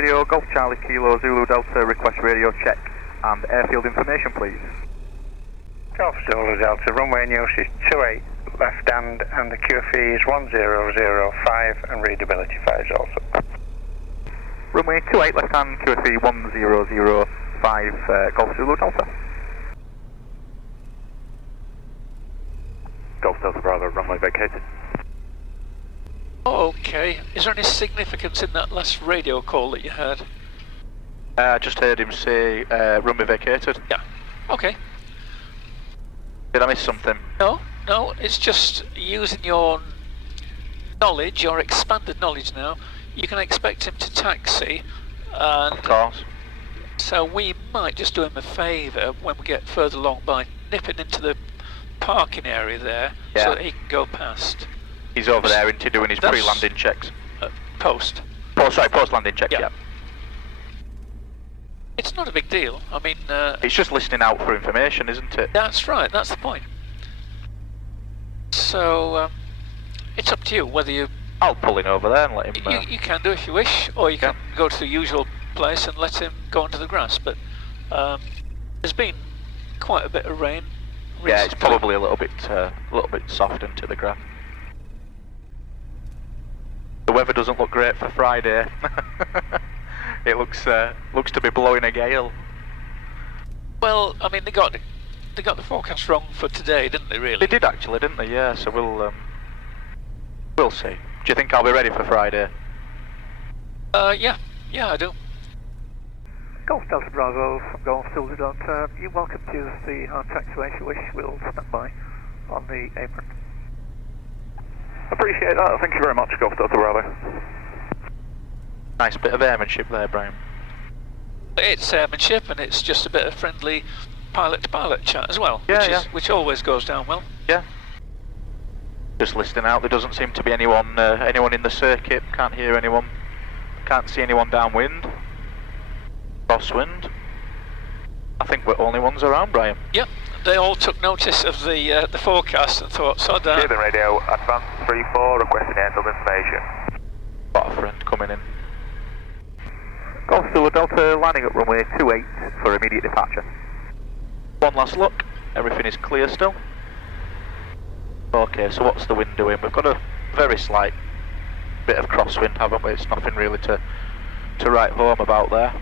Radio, Golf Charlie Kilo Zulu Delta, request radio check and airfield information please. Golf Zulu Delta, runway news is 28 left hand and the QFE is 1005 and readability 5 is also. Runway 28 left hand, QFE 1005, Golf Zulu Delta. Golf Delta Bravo, runway vacated. Okay, is there any significance in that last radio call that you heard? I just heard him say runway vacated. Yeah, okay. Did I miss something? No, it's just using your knowledge, your expanded knowledge now. You can expect him to taxi, and of course. So we might just do him a favour when we get further along by nipping into the parking area there, so that he can go past. He's over there into doing his pre-landing checks. Post. Post-landing checks, yeah. It's not a big deal. I mean... it's just listening out for information, isn't it? That's right, that's the point. So, it's up to you whether you... I'll pull in over there and let him... You can do if you wish, or you can go to the usual place and let him go onto the grass, but there's been quite a bit of rain recently. Yeah, it's probably a little bit soft into the grass. The weather doesn't look great for Friday. It looks to be blowing a gale. Well, I mean, they got the forecast wrong for today, didn't they? Really? They did actually, didn't they? Yeah. So we'll see. Do you think I'll be ready for Friday? Yeah, I do. Golf Delta Bravo from Golf Zulu Delta. You're welcome to use the hard taxiway if you wish. We'll stand by on the apron. Appreciate that. Thank you very much, Golf Delta Bravo. Nice bit of airmanship there, Brian. It's airmanship, and it's just a bit of friendly pilot-to-pilot chat as well, which always goes down well. Yeah. Just listening out. There doesn't seem to be anyone in the circuit. Can't hear anyone. Can't see anyone downwind. Crosswind. I think we're only ones around, Brian. Yep. They all took notice of the forecast and thought, sod that. Clear the radio, advance 3-4, requesting airfield information. Got a friend coming in. Golf Zulu Delta, landing at runway 28 for immediate departure. One last look, everything is clear still. Okay, so what's the wind doing? We've got a very slight bit of crosswind, haven't we? It's nothing really to write home about there.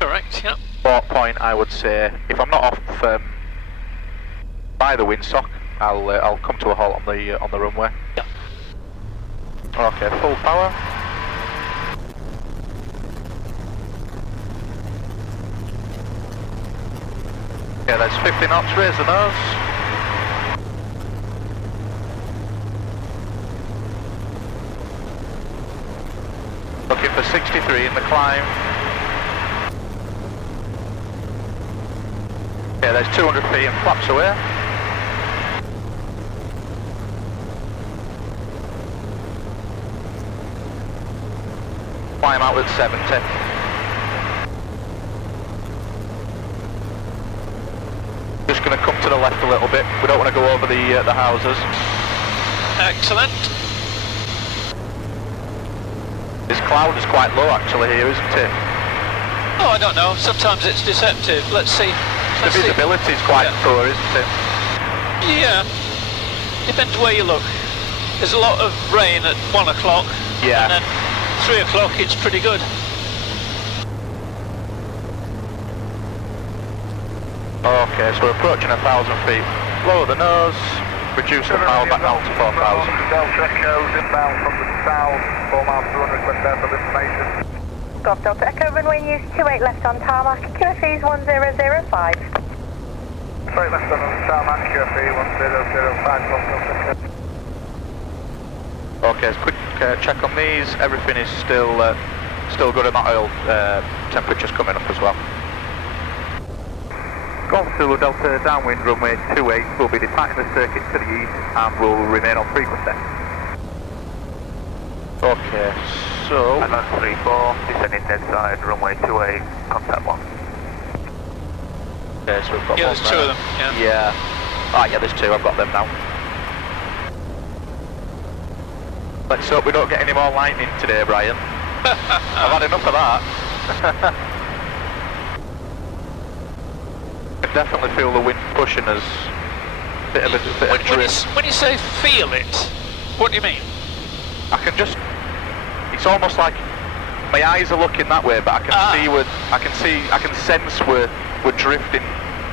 Correct, yeah. Port point, I would say, if I'm not off by the windsock, I'll come to a halt on the runway. Yeah. Okay, full power. Okay, that's 50 knots, raise the nose. Looking for 63 in the climb. Okay, there's 200 feet and flaps away. Climb out at 70. Just going to come to the left a little bit. We don't want to go over the houses. Excellent. This cloud is quite low actually here, isn't it? Oh, I don't know. Sometimes it's deceptive. Let's see. The visibility is quite poor, isn't it? Yeah. Depends where you look. There's a lot of rain at 1 o'clock. Yeah. And then 3 o'clock it's pretty good. Okay, so we're approaching 1,000 feet. Lower the nose, reduce the power back down to 4,000. Delta Echo inbound from the south, 4 miles to 100, request airfield information. Golf Delta Echo, runway news 28 left on tarmac, QFE is 1005. Straight left on tarmac, QFE 1005, Golf Delta Echo. Okay, quick check on these. Everything is still good, and that oil temperature's coming up as well. Golf Zulu Delta, downwind runway 28, will be departing the circuit to the east and will remain on frequency. Okay, so... Advance 3-4, descending dead side, runway 28, contact 1. Okay, so we've got one there's two of them, yeah. Ah, yeah, there's two, I've got them now. Let's hope we don't get any more lightning today, Brian. I've had enough of that. I can definitely feel the wind pushing us. Bit of drift. When you say feel it, what do you mean? I can just. It's almost like my eyes are looking that way, but I can see I can sense we're drifting.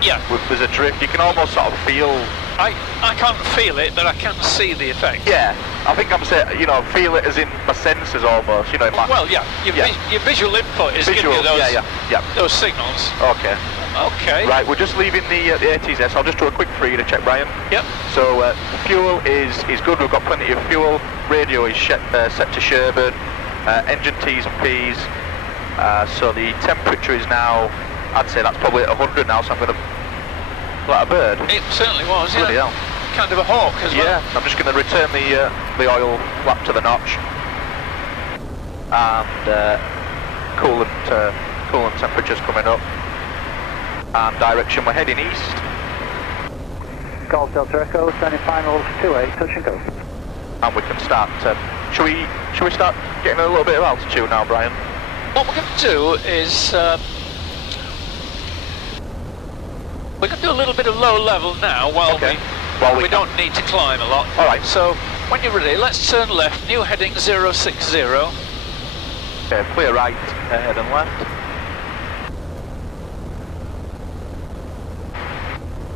Yeah. There's a drift. You can almost sort of feel. I can't feel it, but I can see the effect. Yeah, I think I'm saying, feel it as in my senses almost, in my... Well, yeah, your visual input is giving you those signals. Okay. Okay. Right, we're just leaving the ATS. I'll just do a quick free to check, Brian. Yep. So, fuel is good. We've got plenty of fuel. Radio is set to Sherburn. Engine T's and P's. So the temperature is now, I'd say that's probably at 100 now, so I'm going to... Like a bird. It certainly was, Bloody hell. Kind of a hawk as well. Yeah, I'm just going to return the oil flap to the notch, and coolant temperatures coming up, and direction we're heading east. Golf Delta Echo, standing finals 28, touch and go. And we can start. Should we start getting a little bit of altitude now, Brian? What we're going to do is we're going to do a little bit of low level now while we don't need to climb a lot. Alright. So, when you're ready, let's turn left, new heading 060. Okay, clear right, ahead and left.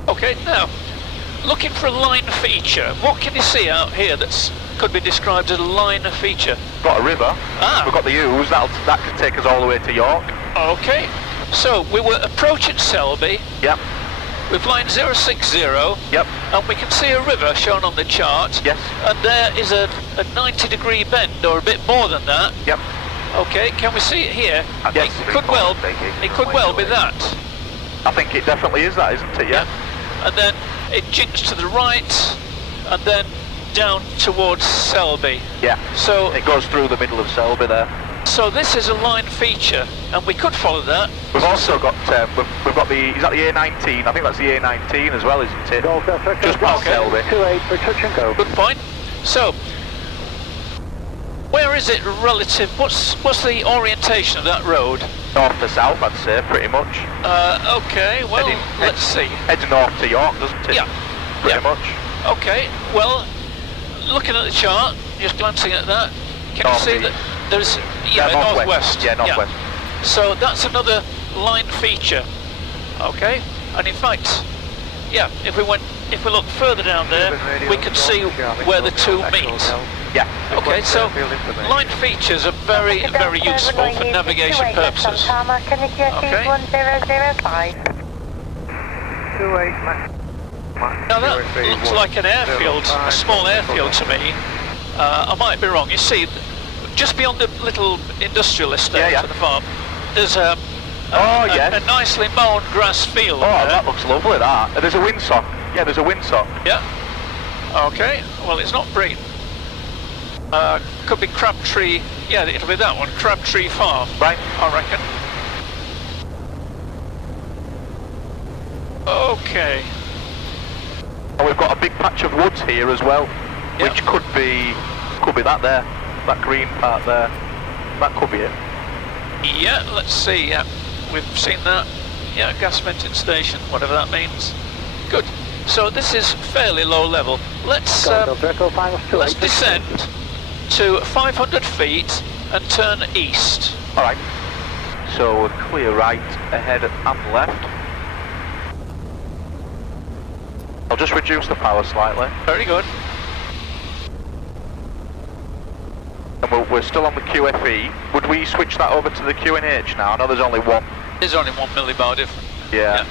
Okay, now, looking for a line feature. What can you see out here that could be described as a line feature? Got a river. We've got the Ouse, that can take us all the way to York. Okay, so we were approaching Selby. Yep. We've line 060. Yep. And we can see a river shown on the chart. Yes. And there is a 90-degree bend, or a bit more than that. Yep. Okay, can we see it here? Yes. It could well be that. I think it definitely is that, isn't it? Yeah. And then it jinks to the right, and then down towards Selby. Yeah. So it goes through the middle of Selby there. So this is a line feature, and we could follow that. We've also got we've got the, is that the A19? I think that's the A19 as well, isn't it? Golf Delta Echo, just past Selby. 28 for touch and go. Good point. So, where is it relative? What's the orientation of that road? North to south, I'd say, pretty much. Okay, well, let's see. Heads north to York, doesn't it? Yeah. Pretty much. Okay, well, looking at the chart, just glancing at that, can you see that there's... northwest. Yeah, northwest. Yeah. So that's another line feature. Okay, and in fact, if we look further down there, we can see where the two meet. Yeah. Okay, so line features are very, very useful for navigation purposes. Okay. 1005. 28 Now that looks like an airfield, a small airfield to me. I might be wrong. You see, just beyond the little industrial estate to the farm, there's a nicely mown grass field. Oh, that looks lovely, that. There's a windsock. Yeah, there's a windsock. Yeah. Okay, well, it's not Breen. Could be Crabtree. Yeah, it'll be that one, Crabtree Farm. Right. I reckon. Okay. And we've got a big patch of woods here as well, which could be that there, that green part there. That could be it. Yeah, let's see. Yeah, we've seen that. Yeah, gas venting station, whatever that means. Good. So this is fairly low level. Let's descend to 500 feet and turn east. All right. So we're clear right, ahead and left. I'll just reduce the power slightly. Very good. And we're still on the QFE. Would we switch that over to the QNH now? I know there's only one. There's only 1 millibar difference. Yeah.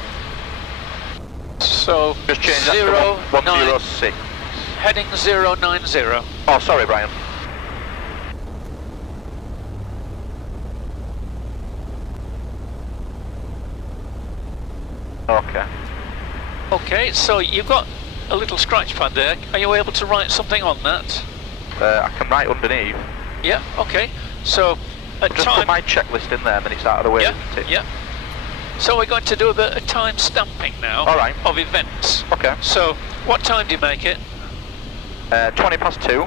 So, just change that to 106. Heading 090. Oh, sorry, Brian. Okay. Okay, so you've got a little scratch pad there. Are you able to write something on that? I can write underneath. Yeah, okay. So, at just put my checklist in there, then it's out of the way, isn't it? Yeah. So we're going to do a bit of time stamping now. All right. Of events. Okay. So, what time do you make it? 20 past 2.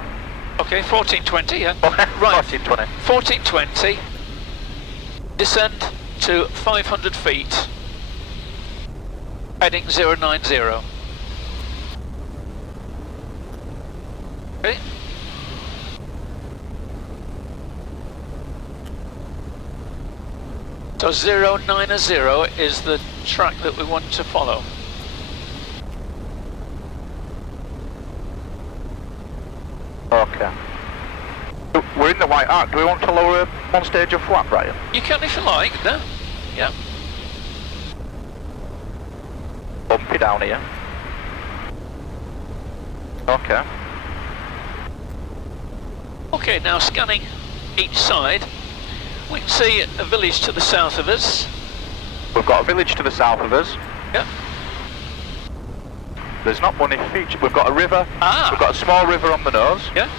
Okay, 14:20, yeah. Right. 14:20. 14:20. Descend to 500 feet, heading 090. Okay. So 090 is the track that we want to follow. Okay. We're in the White Arc. Do we want to lower one stage of flap, Brian? You can if you like, no? Yeah. Bumpy down here. Okay. Okay, now scanning each side, we can see a village to the south of us. We've got a village to the south of us. Yeah. There's not many features. We've got a river. Ah. We've got a small river on the nose. Yeah.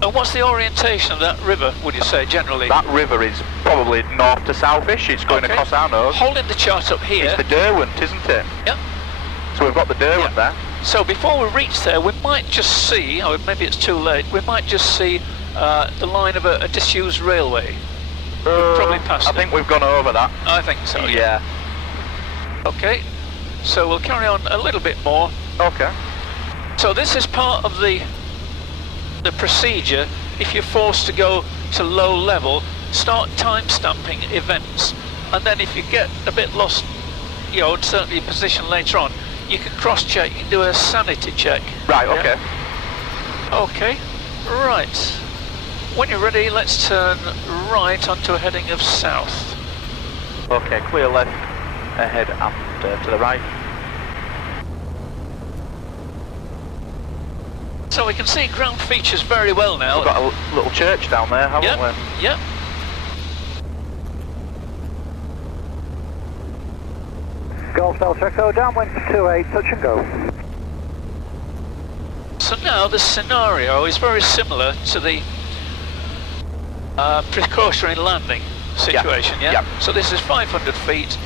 And what's the orientation of that river, would you say, generally? That river is probably north to southish. It's going across our nose. Holding the chart up here. It's the Derwent, isn't it? Yeah. So we've got the Derwent there. So before we reach there, we might just see, or maybe it's too late, we might just see the line of a disused railway. We've probably passed I think we've gone over that. I think so, Yeah. Okay, so we'll carry on a little bit more. Okay. So this is part of the procedure. If you're forced to go to low level, start time stamping events, and then if you get a bit lost, you know, certainly your position later on, you can cross-check, you can do a sanity check. Right, okay. Yeah. Okay, right. When you're ready, let's turn right onto a heading of south. Okay, clear left, ahead and to the right. So we can see ground features very well now. We've got a little church down there, haven't we? Yep. Golf Delta Echo, downwind 28, touch and go. So now the scenario is very similar to the precautionary landing situation, yeah? Yeah. So this is 500 feet.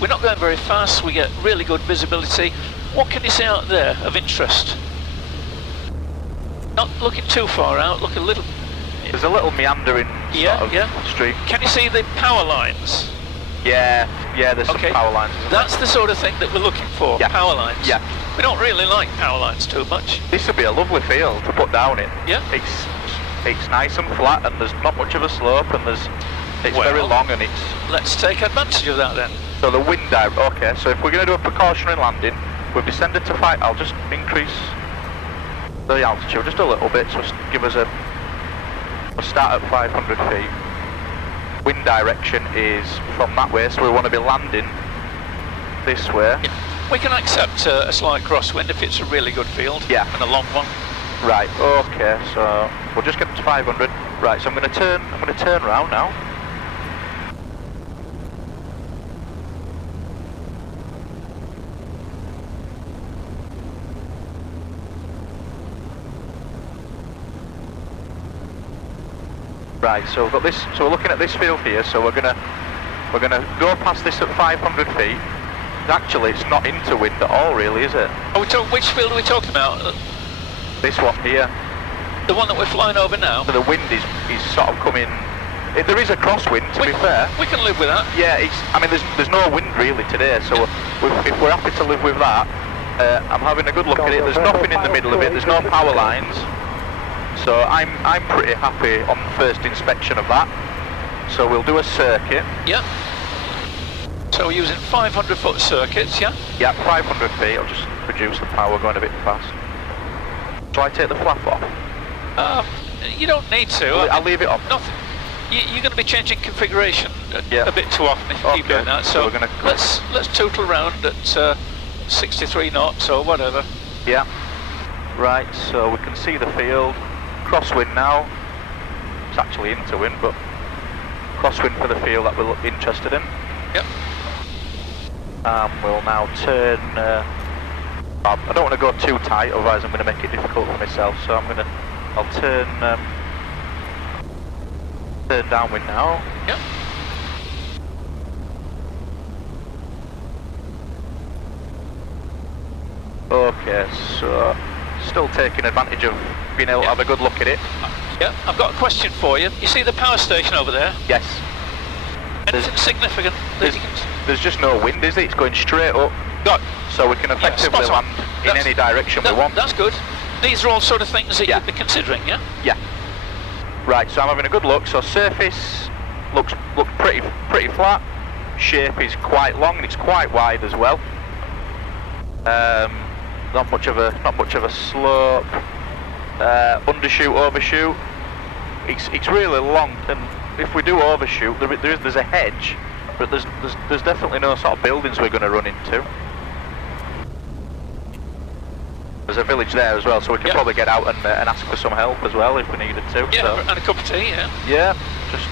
We're not going very fast, we get really good visibility. What can you see out there of interest? Not looking too far out, look a little... There's a little meandering sort of stream. Can you see the power lines? Yeah, there's some power lines. That's the sort of thing that we're looking for, power lines. Yeah. We don't really like power lines too much. This would be a lovely field to put down in. Yeah. It's nice and flat and there's not much of a slope and it's very long and it's... Let's take advantage of that then. So the wind okay, so if we're going to do a precautionary landing, we've descended to 5, I'll just increase the altitude just a little bit, so give us we'll start at 500 feet. Wind direction is from that way, so we want to be landing this way. Yeah. We can accept a slight crosswind if it's a really good field, and a long one. Right, okay, so we'll just get to 500. Right, so I'm going to turn around now. Right, so we've got this. So we're looking at this field here. So we're gonna go past this at 500 feet. Actually, it's not into wind at all, really, is it? Which field are we talking about? This one here. The one that we're flying over now? So the wind is sort of coming. There is a crosswind, to be fair. We can live with that. Yeah, I mean, there's no wind really today. So if we're happy to live with that, I'm having a good look at it. There's nothing in the middle of it. There's no power lines. So I'm pretty happy on the first inspection of that. So we'll do a circuit. Yep. So we're using 500 foot circuits, yeah? Yeah, 500 feet. I'll just reduce the power going a bit fast. Shall I take the flap off? You don't need to. I'll leave it on. Nothing. You're going to be changing configuration a bit too often if you keep doing that. So we're gonna... let's tootle round at 63 knots or whatever. Yeah. Right, so we can see the field. Crosswind now. It's actually into wind, but crosswind for the field that we're interested in. Yep. We'll now turn. I don't want to go too tight, otherwise I'm going to make it difficult for myself. So I'll turn downwind now. Yep. Okay, so still taking advantage of being able to have a good look at it. Yeah, I've got a question for you. You see the power station over there? Yes. Anything significant that you can... There's just no wind, is it? It's going straight up. Got. So we can effectively spot on. land in any direction we want. That's good. These are all sort of things that Yeah. you'd be considering, yeah? Yeah. Right, so I'm having a good look. So surface looks pretty flat. Shape is quite long and it's quite wide as well. Not much of a slope. Undershoot, overshoot. It's really long, and if we do overshoot, there's a hedge, but there's definitely no sort of buildings we're going to run into. There's a village there as well, so we can probably get out and ask for some help as well if we needed to. Yeah, so. and a cup of tea, yeah. Yeah, just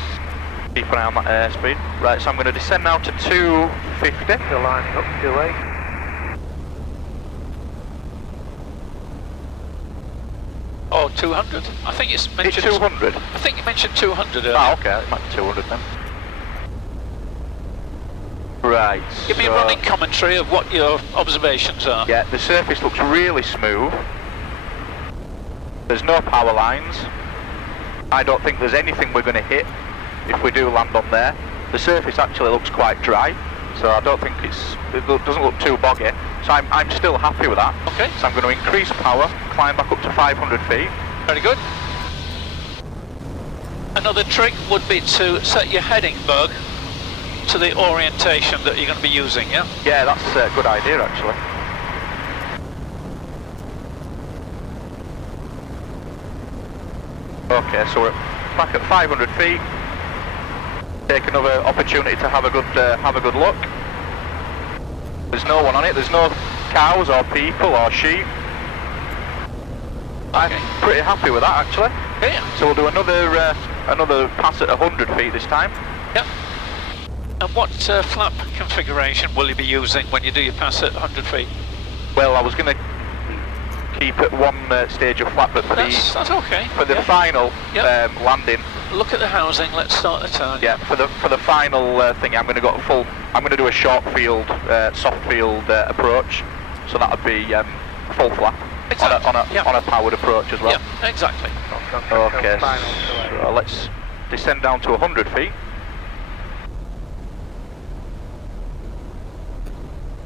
keep an eye on that airspeed. Right, so I'm going to descend now to 250. Still lining up 28. Oh, 200? I think it's mentioned... It's 200? I think you mentioned 200 earlier. Oh, okay, it might be 200 then. Right, Give me a running commentary of what your observations are. Yeah, the surface looks really smooth. There's no power lines. I don't think there's anything we're going to hit if we do land on there. The surface actually looks quite dry, so I don't think it doesn't look too boggy. So I'm still happy with that. Okay. So I'm going to increase power, climb back up to 500 feet. Very good. Another trick would be to set your heading bug to the orientation that you're going to be using, yeah? Yeah, that's a good idea actually. Okay, so we're back at 500 feet. Take another opportunity to have a good look. There's no one on it. There's no cows or people or sheep. I'm pretty happy with that actually. Okay. So we'll do another pass at 100 feet this time. Yep. And what flap configuration will you be using when you do your pass at 100 feet? Well, I was going to keep at one stage of flap, but for that's okay. For the final landing. Look at the housing. Let's start the target. Yeah, for the final thing, I'm going to go full. I'm going to do a short field, soft field approach. So that would be full flap exactly. on a powered approach as well. Yeah, exactly. Okay, so let's descend down to 100 feet.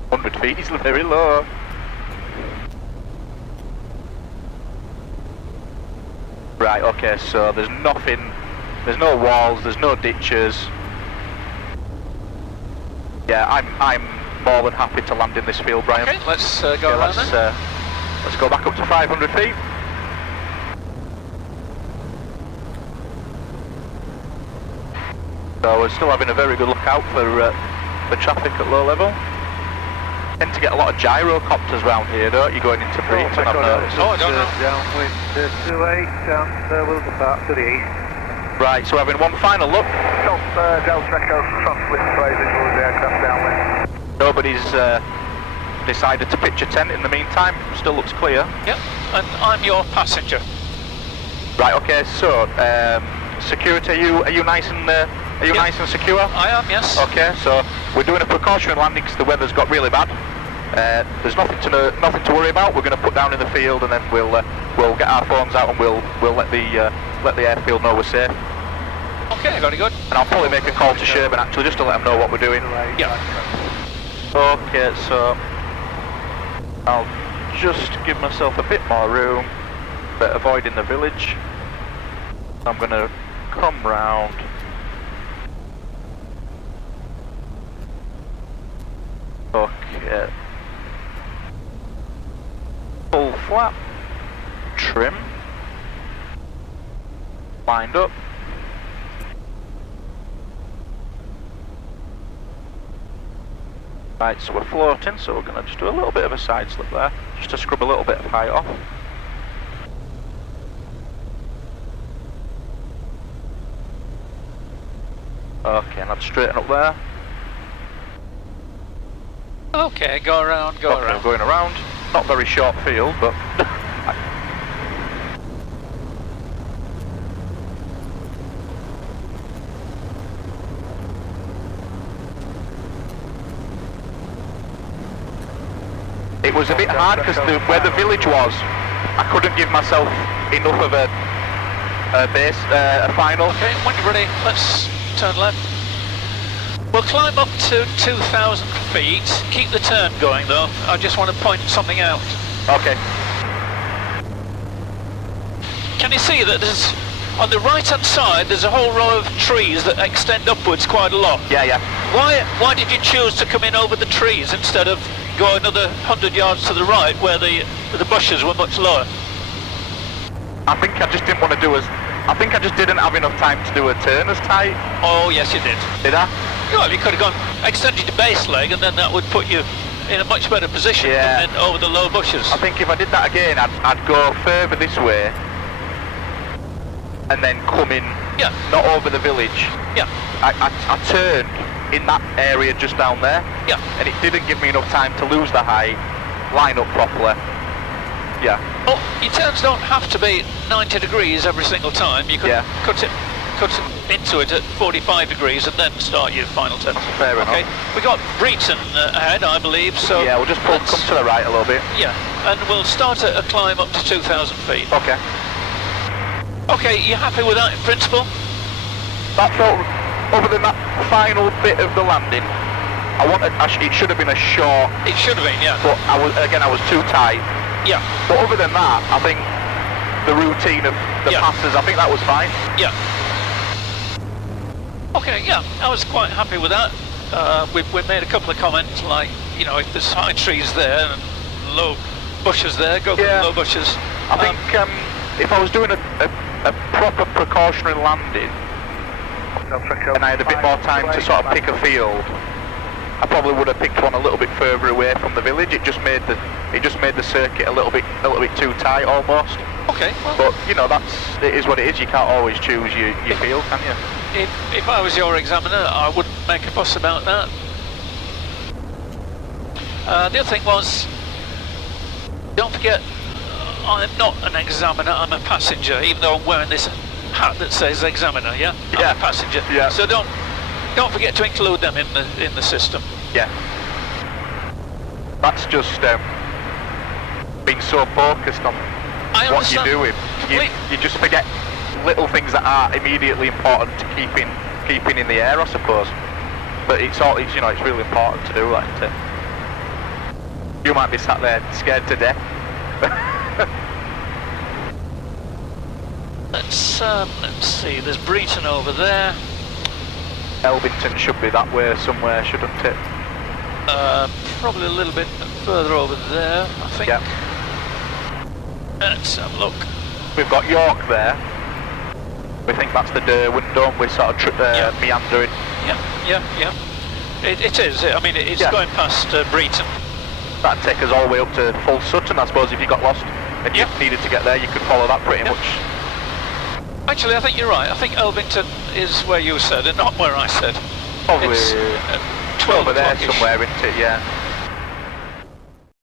100 feet is very low. Right, okay, so there's nothing, there's no walls, there's no ditches. Yeah, I'm more than happy to land in this field, Brian. Okay, let's go around then. Let's go back up to 500 feet. So we're still having a very good look out for traffic at low level. Tend to get a lot of gyrocopters around here, don't you, going into Breton? I've noticed. Oh, I don't know. Downwind 28 and we'll come back to the east. Right, so having one final look. Delta Echo, crosswind play visual of the aircraft downwind. Nobody's decided to pitch a tent in the meantime. Still looks clear. Yep, and I'm your passenger. Right, okay, so security, are you nice and nice and secure? I am, yes. Okay, so we're doing a precautionary landing because the weather's got really bad. There's nothing to worry about. We're going to put down in the field and then we'll get our phones out and we'll let the airfield know we're safe. Okay, very good. And I'll probably make a call to Sherburne actually just to let them know what we're doing. Yeah. Okay, so I'll just give myself a bit more room, but avoiding the village. I'm going to come round. Okay. Full flap. Trim. Lined up. Right, so we're floating, so we're going to just do a little bit of a side slip there, just to scrub a little bit of height off. Okay, and I'll straighten up there. Okay, go around, go around. Going around. Not very short field, but... It was a bit hard because where the village was, I couldn't give myself enough of a Base, a final. Okay, when you're ready, let's turn left. We'll climb up to 2,000 feet. Keep the turn going though. I just want to point something out. Okay. Can you see that there's, on the right hand side, there's a whole row of trees that extend upwards quite a lot? Yeah, yeah. Why did you choose to come in over the trees instead of go another 100 yards to the right where the bushes were much lower? I think I just didn't want to do I think I just didn't have enough time to do a turn as tight. Oh yes you did. Did I? Well, you could have extended your base leg and then that would put you in a much better position than over the low bushes. I think if I did that again, I'd go further this way and then come in, not over the village. Yeah. I turned in that area just down there. Yeah. And it didn't give me enough time to lose the height, line up properly. Yeah. Oh, your turns don't have to be 90 degrees every single time. You can cut it into it at 45 degrees and then start your final turn. Fair enough. Okay. We got Breeton ahead, I believe. So yeah, we'll just come to the right a little bit. Yeah, and we'll start a climb up to 2,000 feet. Okay. Okay, you happy with that in principle? That's all. Other than that final bit of the landing, it should have been a short. It should have been, yeah. But I was too tight. Yeah. But other than that, I think the routine of the passes, I think that was fine. Yeah. Okay, yeah, I was quite happy with that. We made a couple of comments like, you know, if there's high trees there and low bushes there, go for the low bushes. I think if I was doing a proper precautionary landing and I had a bit more time to sort of pick a field, I probably would have picked one a little bit further away from the village. It just made the circuit a little bit too tight almost. Okay. Well, but you know, it is what it is. You can't always choose your field, can you? If I was your examiner, I wouldn't make a fuss about that. The other thing was, don't forget, I'm not an examiner. I'm a passenger, even though I'm wearing this hat that says examiner. Yeah. I'm a passenger. Yeah. So don't forget to include them in the system. Yeah. That's just being so focused on what you're doing. You just forget little things that are immediately important to keeping in the air, I suppose. But it's really important to do that, isn't it? You might be sat there scared to death. Let's see. There's Breeton over there. Elbington should be that way somewhere, shouldn't it? Probably a little bit further over there, I think. Yeah. Let's have a look. We've got York there. We think that's the Derwent, don't we? Sort of meandering. Yeah. It is. I mean, it's going past Breeton. That'd take us all the way up to Full Sutton, I suppose. If you got lost and you needed to get there, you could follow that pretty much. Actually, I think you're right. I think Elbington is where you said and not where I said. Probably it's 12 over there somewhere, isn't it? Yeah.